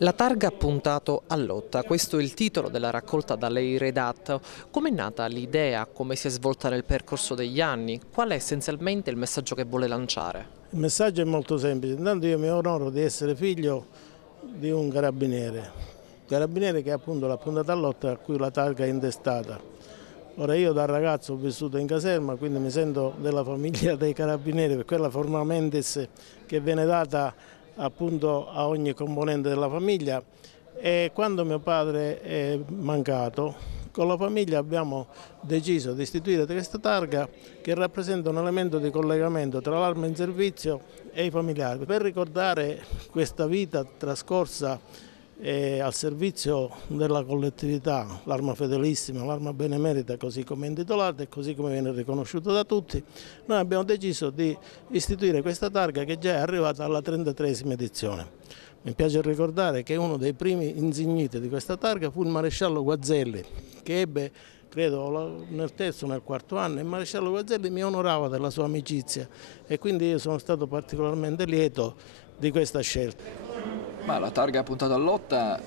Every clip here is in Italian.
La targa ha puntato a lotta, questo è il titolo della raccolta da lei redatta. Com'è nata l'idea, come si è svolta nel percorso degli anni? Qual è essenzialmente il messaggio che vuole lanciare? Il messaggio è molto semplice, intanto io mi onoro di essere figlio di un carabiniere che appunto l'ha puntata a lotta a cui la targa è intestata. Ora io da ragazzo ho vissuto in caserma, quindi mi sento della famiglia dei carabinieri per quella forma mentis che viene data appunto a ogni componente della famiglia, e quando mio padre è mancato con la famiglia abbiamo deciso di istituire questa targa che rappresenta un elemento di collegamento tra l'arma in servizio e i familiari, per ricordare questa vita trascorsa al servizio della collettività, l'arma fedelissima, l'arma benemerita, così come è intitolata e così come viene riconosciuta da tutti. Noi abbiamo deciso di istituire questa targa che già è arrivata alla 33esima edizione. Mi piace ricordare che uno dei primi insigniti di questa targa fu il maresciallo Guazelli, che ebbe, credo, nel terzo o nel quarto anno. Il maresciallo Guazelli mi onorava della sua amicizia e quindi io sono stato particolarmente lieto di questa scelta. Ma la targa puntata a lotta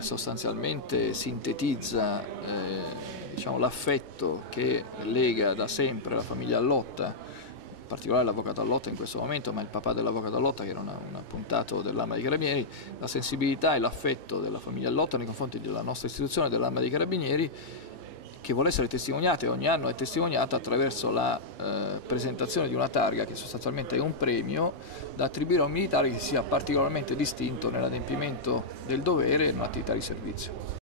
sostanzialmente sintetizza diciamo, l'affetto che lega da sempre la famiglia Allotta, in particolare l'avvocato Allotta in questo momento, ma il papà dell'avvocato Allotta che era un appuntato dell'Arma dei Carabinieri, la sensibilità e l'affetto della famiglia Allotta nei confronti della nostra istituzione, dell'Arma dei Carabinieri, che vuole essere testimoniata e ogni anno è testimoniata attraverso la presentazione di una targa che sostanzialmente è un premio da attribuire a un militare che sia particolarmente distinto nell'adempimento del dovere e nell'attività di servizio.